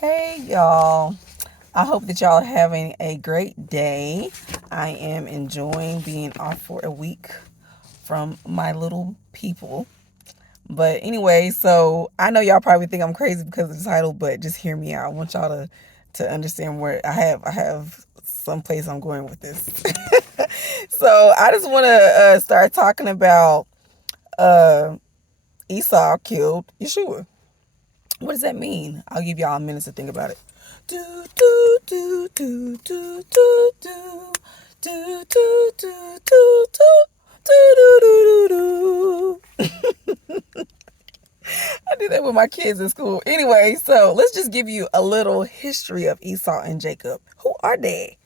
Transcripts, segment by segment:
Hey y'all. I hope that y'all are having a great day. I am enjoying being off for a week from my little people. But anyway, so I know y'all probably think I'm crazy because of the title, but just hear me out. I want y'all to understand where I have some place I'm going with this. So I just want to start talking about uh, Esau killed Yeshua. What does that mean? I'll give y'all a minute to think about it. Do do do do do do do do do do do do do do do. I do that with my kids in school. Anyway, so let's just give you a little history of Esau and Jacob. Who are they?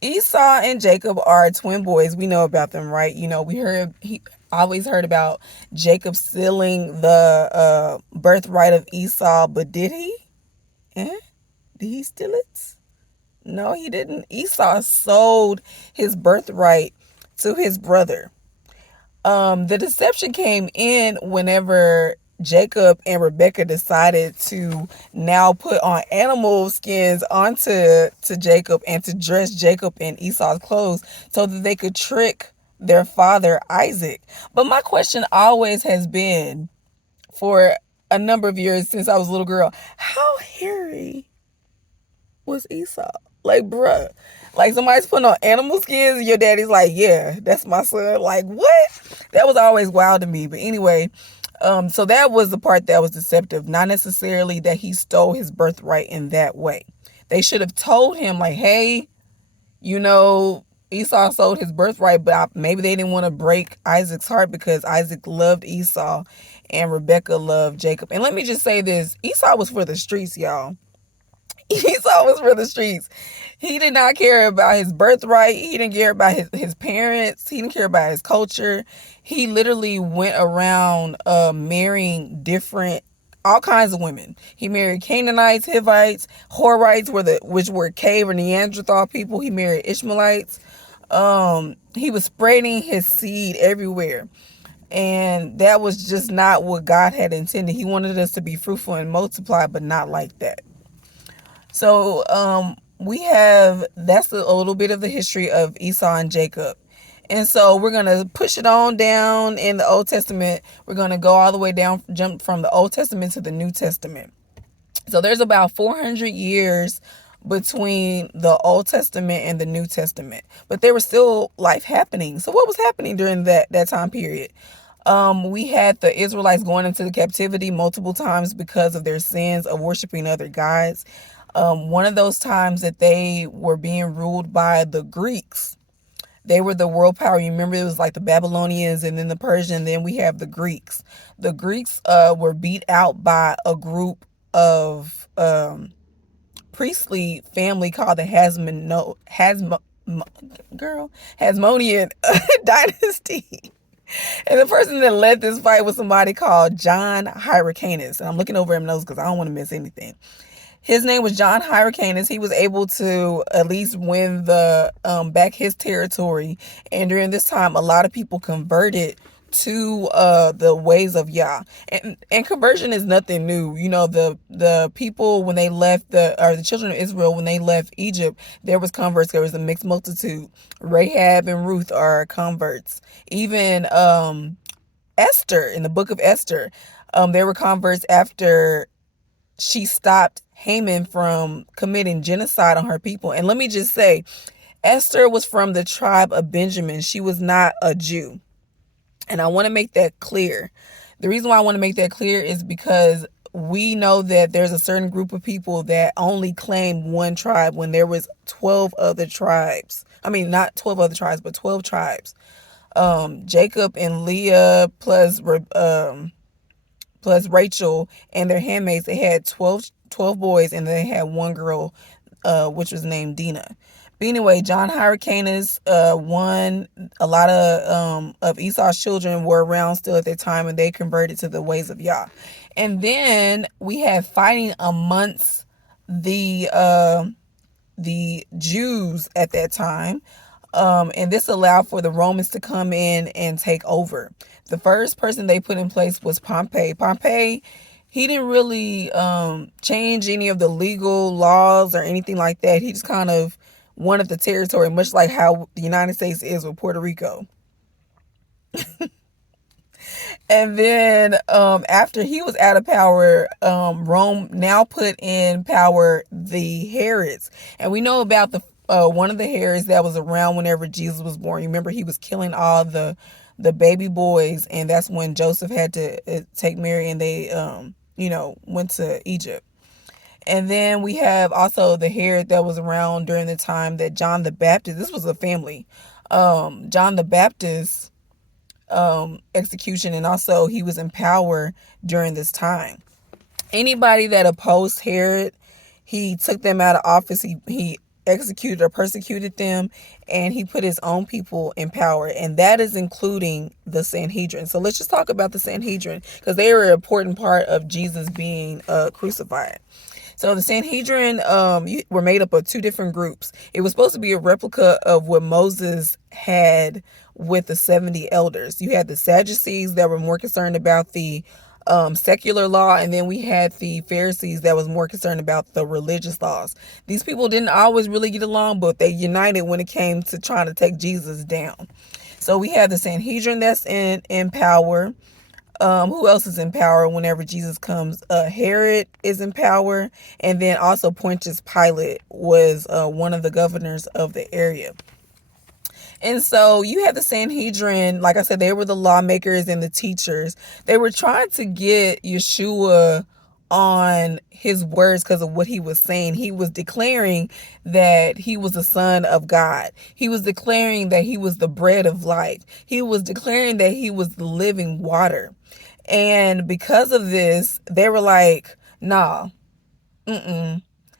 Esau and Jacob are twin boys. We know about them, right? He always heard about Jacob stealing the birthright of Esau, but did he? Eh? Did he steal it? No, he didn't. Esau sold his birthright to his brother. The deception came in whenever Jacob and Rebecca decided to now put on animal skins onto Jacob and to dress Jacob in Esau's clothes so that they could trick their father Isaac. But my question always has been, for a number of years since I was a little girl, how hairy was Esau? Like, bruh. Like, somebody's putting on animal skins and your daddy's like, yeah, that's my son. Like, what? That was always wild to me. But anyway, so that was the part that was deceptive. Not necessarily that he stole his birthright in that way. They should have told him, like, hey, Esau sold his birthright, but maybe they didn't want to break Isaac's heart because Isaac loved Esau and Rebecca loved Jacob. And let me just say this, Esau was for the streets, y'all. Esau was for the streets. He did not care about his birthright. He didn't care about his parents. He didn't care about his culture. He literally went around marrying all kinds of women. He married Canaanites, Hivites, Horites, which were cave or Neanderthal people. He married Ishmaelites. He was spreading his seed everywhere. And that was just not what God had intended. He wanted us to be fruitful and multiply, but not like that. So that's a little bit of the history of Esau and Jacob. And so we're going to push it on down in the Old Testament. We're going to go all the way down, jump from the Old Testament to the New Testament. So there's about 400 years between the Old Testament and the New Testament. But there was still life happening. So what was happening during that time period? We had the Israelites going into the captivity multiple times because of their sins of worshiping other gods. One of those times that they were being ruled by the Greeks. They were the world power. You remember, it was like the Babylonians and then the Persian. Then we have the Greeks. The Greeks were beat out by a group of priestly family called the Hasmonean dynasty. And the person that led this fight was somebody called John Hyrcanus. And I'm looking over him notes because I don't want to miss anything. His name was John Hyrcanus. He was able to at least win back his territory. And during this time, a lot of people converted to the ways of Yah. And conversion is nothing new. The people, when they left the children of Israel, when they left Egypt, there was converts. There was a mixed multitude. Rahab and Ruth are converts. Even Esther, in the book of Esther, there were converts after she stopped Haman from committing genocide on her people. And let me just say, Esther was from the tribe of Benjamin. She was not a Jew. And I want to make that clear. The reason why I want to make that clear is because we know that there's a certain group of people that only claim one tribe when there was 12 other tribes. I mean, not 12 other tribes, but 12 tribes. Jacob and Leah plus Rachel and their handmaids, they had 12 boys, and they had one girl, which was named Dinah. But anyway, John Hyrcanus won. A lot of Esau's children were around still at that time, and they converted to the ways of Yah. And then we had fighting amongst the Jews at that time. And this allowed for the Romans to come in and take over. The first person they put in place was Pompey. Pompey, he didn't really change any of the legal laws or anything like that. He just kind of wanted the territory, much like how the United States is with Puerto Rico. And then after he was out of power, Rome now put in power the Herods. And we know about the one of the Herods that was around whenever Jesus was born. You remember he was killing all the baby boys, and that's when Joseph had to take Mary, and they went to Egypt. And then we have also the Herod that was around during the time that John the Baptist, this was a family, John the Baptist execution, and also he was in power during this time. Anybody that opposed Herod, he took them out of office. He executed or persecuted them, and he put his own people in power, and that is including the Sanhedrin. So let's just talk about the Sanhedrin, because they were an important part of Jesus being crucified. So the Sanhedrin were made up of two different groups. It was supposed to be a replica of what Moses had with the 70 elders. You had the Sadducees that were more concerned about the secular law, and then we had the Pharisees that was more concerned about the religious laws. These people didn't always really get along, but they united when it came to trying to take Jesus down. So we have the Sanhedrin that's in power. Who else is in power whenever Jesus comes? Herod is in power, and then also Pontius Pilate was one of the governors of the area. And so you have the Sanhedrin, like I said, they were the lawmakers and the teachers. They were trying to get Yeshua on his words because of what he was saying. He was declaring that he was the Son of God. He was declaring that he was the bread of life. He was declaring that he was the living water. And because of this, they were like, nah,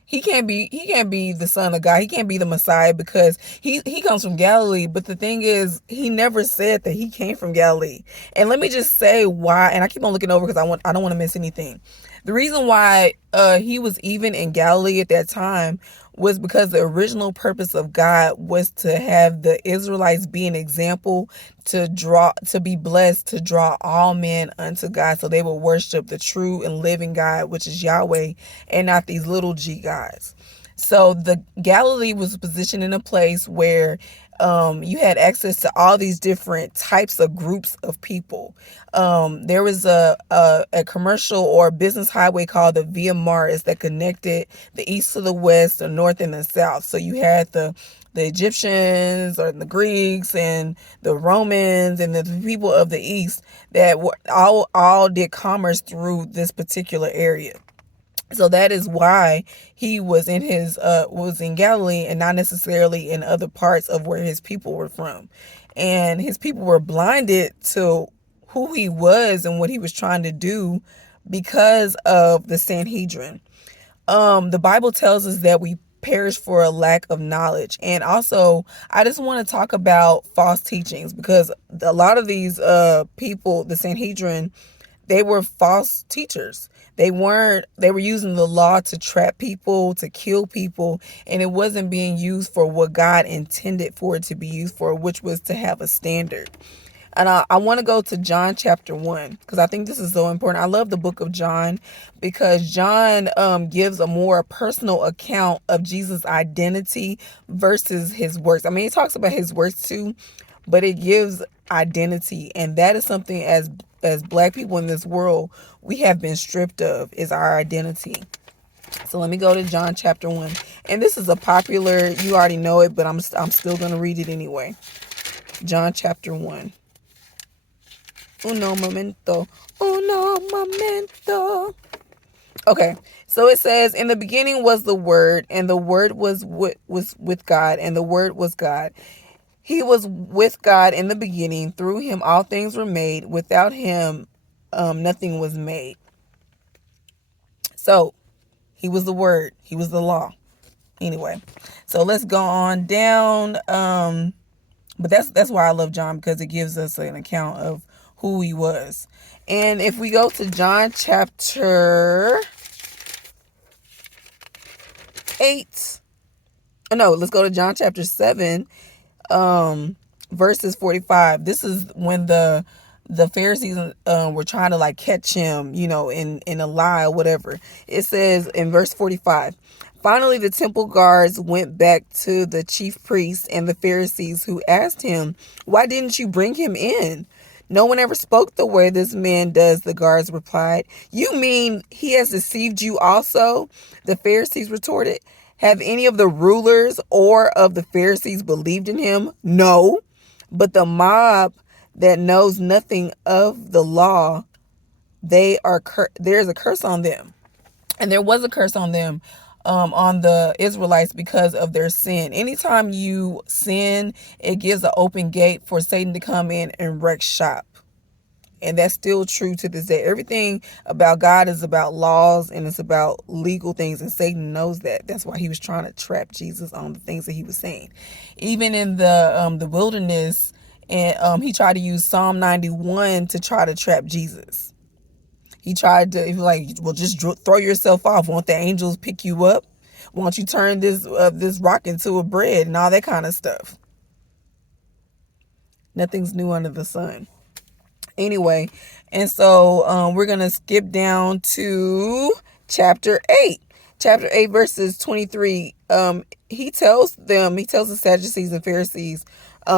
he can't be the Son of God. He can't be the Messiah because he comes from Galilee. But the thing is, he never said that he came from Galilee. And let me just say why, and I keep on looking over because I don't want to miss anything. The reason why he was even in Galilee at that time was because the original purpose of God was to have the Israelites be an example, to be blessed, to draw all men unto God, so they will worship the true and living God, which is Yahweh, and not these little g gods. So the Galilee was positioned in a place where you had access to all these different types of groups of people. There was a commercial or business highway called the Via Maris that connected the east to the west, the north and the south. So you had the Egyptians or the Greeks and the Romans and the people of the east that were all did commerce through this particular area. So that is why he was in Galilee and not necessarily in other parts of where his people were from. And his people were blinded to who he was and what he was trying to do because of the Sanhedrin. The Bible tells us that we perish for a lack of knowledge. And also, I just want to talk about false teachings, because a lot of these people, the Sanhedrin, they were false teachers. They were using the law to trap people, to kill people, and it wasn't being used for what God intended for it to be used for, which was to have a standard. And I want to go to John chapter 1, because I think this is so important. I love the book of John because John gives a more personal account of Jesus' identity versus his works. I mean, he talks about his works too, but it gives identity, and that is something as Black people in this world we have been stripped of, is our identity. So let me go to John chapter 1, and this is a popular, you already know it, but I'm still going to read it anyway. John chapter 1. Uno momento. Okay, so it says, in the beginning was the Word, and the Word was with God, and the Word was God. He was with God in the beginning. Through him all things were made. Without him nothing was made. So he was the Word. He was the law. Anyway, so let's go on down. But that's why I love John, because it gives us an account of who he was. And if we go to John chapter 8. No, let's go to John chapter 7. Verses 45. This is when the the Pharisees were trying to like catch him, in a lie or whatever. It says in verse 45, finally the temple guards went back to the chief priests and the Pharisees, who asked him, why didn't you bring him in? No one ever spoke the way this man does, the guards replied. You mean he has deceived you also? The Pharisees retorted. Have any of the rulers or of the Pharisees believed in him? No. But the mob that knows nothing of the law, there's a curse on them. And there was a curse on them, on the Israelites, because of their sin. Anytime you sin, it gives an open gate for Satan to come in and wreak shop. And that's still true to this day. Everything about God is about laws and it's about legal things. And Satan knows that. That's why he was trying to trap Jesus on the things that he was saying. Even in the wilderness, and he tried to use Psalm 91 to try to trap Jesus. He was like, well, just throw yourself off. Won't the angels pick you up? Won't you turn this rock into a bread and all that kind of stuff? Nothing's new under the sun. Anyway, and so we're going to skip down to chapter 8. Chapter 8, verses 23. He tells the Sadducees and Pharisees,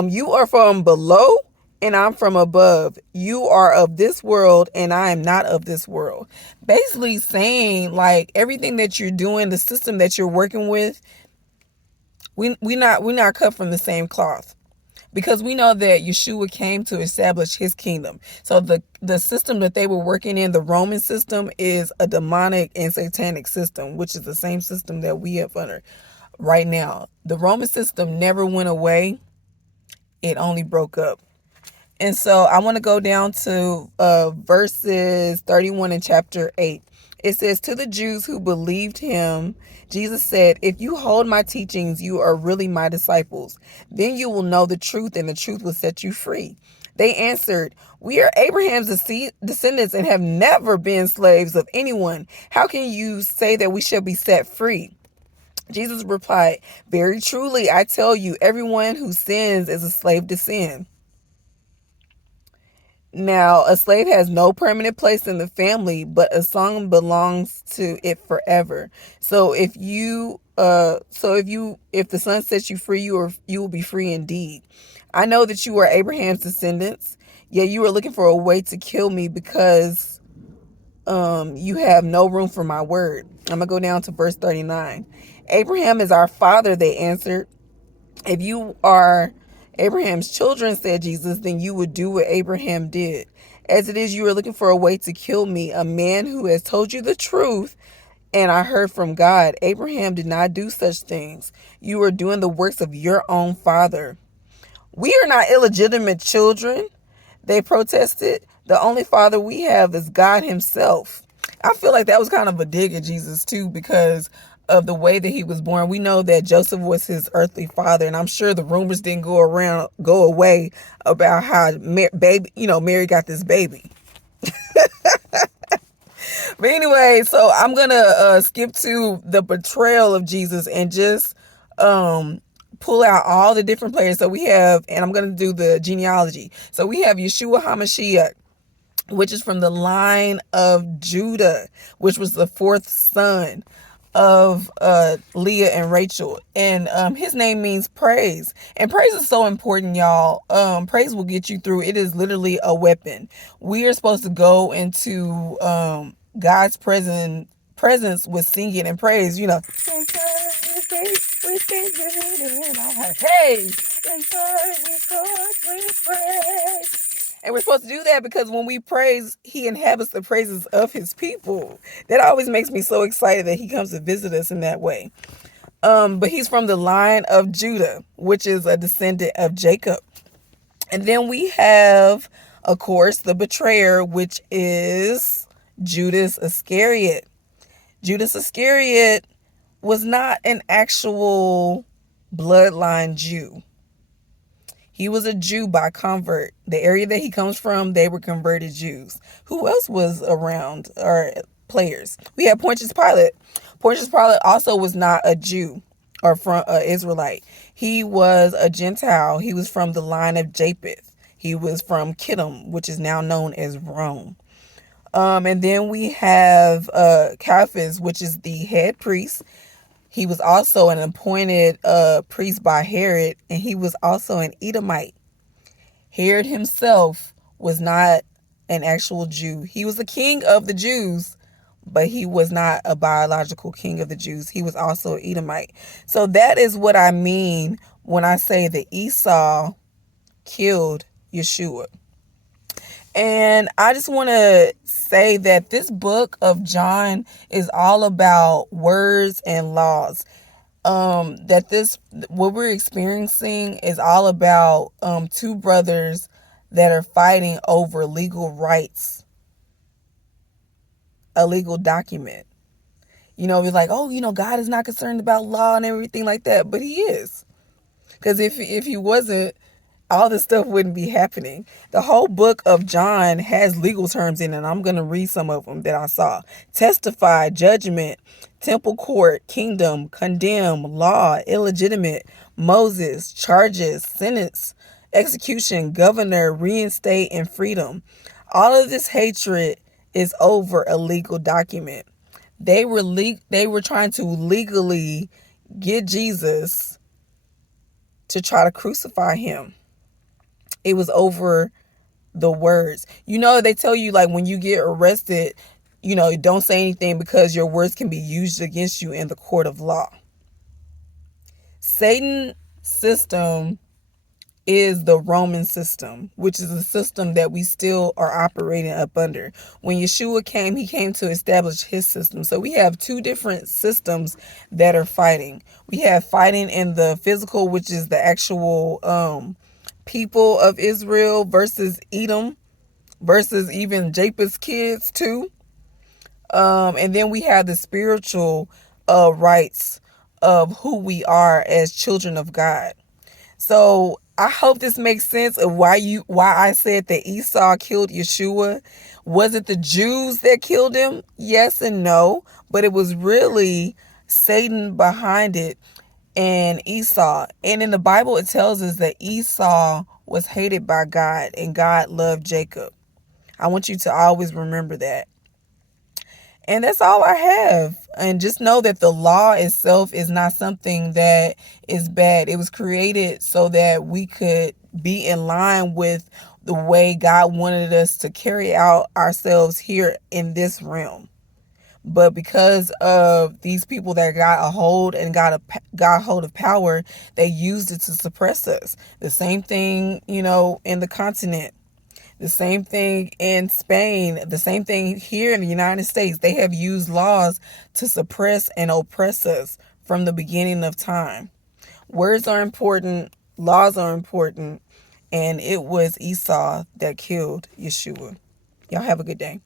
you are from below and I'm from above. You are of this world and I am not of this world. Basically saying, like, everything that you're doing, the system that you're working with, we're not cut from the same cloth. Because we know that Yeshua came to establish his kingdom. So the system that they were working in, the Roman system, is a demonic and satanic system, which is the same system that we have under right now. The Roman system never went away. It only broke up. And so I want to go down to verses 31 in chapter 8. It says, to the Jews who believed him, Jesus said, if you hold my teachings, you are really my disciples. Then you will know the truth, and the truth will set you free. They answered, we are Abraham's descendants and have never been slaves of anyone. How can you say that we shall be set free? Jesus replied, very truly, I tell you, everyone who sins is a slave to sin. Now, a slave has no permanent place in the family, but a son belongs to it forever. So if the son sets you free, you will be free indeed. I know that you are Abraham's descendants, yet you are looking for a way to kill me because you have no room for my word. I'm going to go down to verse 39. Abraham is our father, they answered. If you are Abraham's children, said Jesus, then you would do what Abraham did. As it is, you are looking for a way to kill me, a man who has told you the truth, and I heard from God. Abraham did not do such things. You are doing the works of your own father. We are not illegitimate children, they protested. The only father we have is God himself. I feel like that was kind of a dig at Jesus too, because of the way that he was born. We know that Joseph was his earthly father, and I'm sure the rumors didn't go away about how Mary got this baby. But anyway, so I'm gonna skip to the betrayal of Jesus and just pull out all the different players. So we have, and I'm gonna do the genealogy. So we have Yeshua HaMashiach, which is from the line of Judah, which was the fourth son of Leah and Rachel. And his name means praise. And praise is so important, y'all. Praise will get you through. It is literally a weapon. We are supposed to go into God's presence with singing and praise. Hey, and we're supposed to do that because when we praise, he inhabits the praises of his people. That always makes me so excited that he comes to visit us in that way. But he's from the line of Judah, which is a descendant of Jacob. And then we have, of course, the betrayer, which is Judas Iscariot. Judas Iscariot was not an actual bloodline Jew. He was a Jew by convert. The area that he comes from, they were converted Jews. Who else was around, or players? We have Pontius Pilate. Pontius Pilate also was not a Jew or from Israelite. He was a Gentile. He was from the line of Japheth. He was from Kittim, which is now known as Rome. And then we have Caiaphas, which is the head priest. He was also an appointed priest by Herod, and he was also an Edomite. Herod himself was not an actual Jew. He was a king of the Jews, but he was not a biological king of the Jews. He was also an Edomite. So that is what I mean when I say that Esau killed Yeshua. And I just want to say that this book of John is all about words and laws. What we're experiencing is all about two brothers that are fighting over legal rights, a legal document. It's like, oh, God is not concerned about law and everything like that, but he is. Because if he wasn't, all this stuff wouldn't be happening. The whole book of John has legal terms in it. And I'm going to read some of them that I saw. Testify, judgment, temple court, kingdom, condemn, law, illegitimate, Moses, charges, sentence, execution, governor, reinstate, and freedom. All of this hatred is over a legal document. They were trying to legally get Jesus to try to crucify him. It was over the words. They tell you, like, when you get arrested, don't say anything because your words can be used against you in the court of law. Satan's system is the Roman system, which is a system that we still are operating up under. When Yeshua came, he came to establish his system. So we have two different systems that are fighting. We have fighting in the physical, which is the actual people of Israel versus Edom, versus even Japheth's kids too. And then we have the spiritual rights of who we are as children of God. So I hope this makes sense of why I said that Esau killed Yeshua. Was it the Jews that killed him? Yes and no, but it was really Satan behind it and Esau. And in the Bible, it tells us that Esau was hated by God and God loved Jacob. I want you to always remember that. And that's all I have. And just know that the law itself is not something that is bad. It was created so that we could be in line with the way God wanted us to carry out ourselves here in this realm. But because of these people that got a hold and got hold of power, they used it to suppress us. The same thing, in the continent. The same thing in Spain, the same thing here in the United States. They have used laws to suppress and oppress us from the beginning of time. Words are important, laws are important, and it was Esau that killed Yeshua. Y'all have a good day.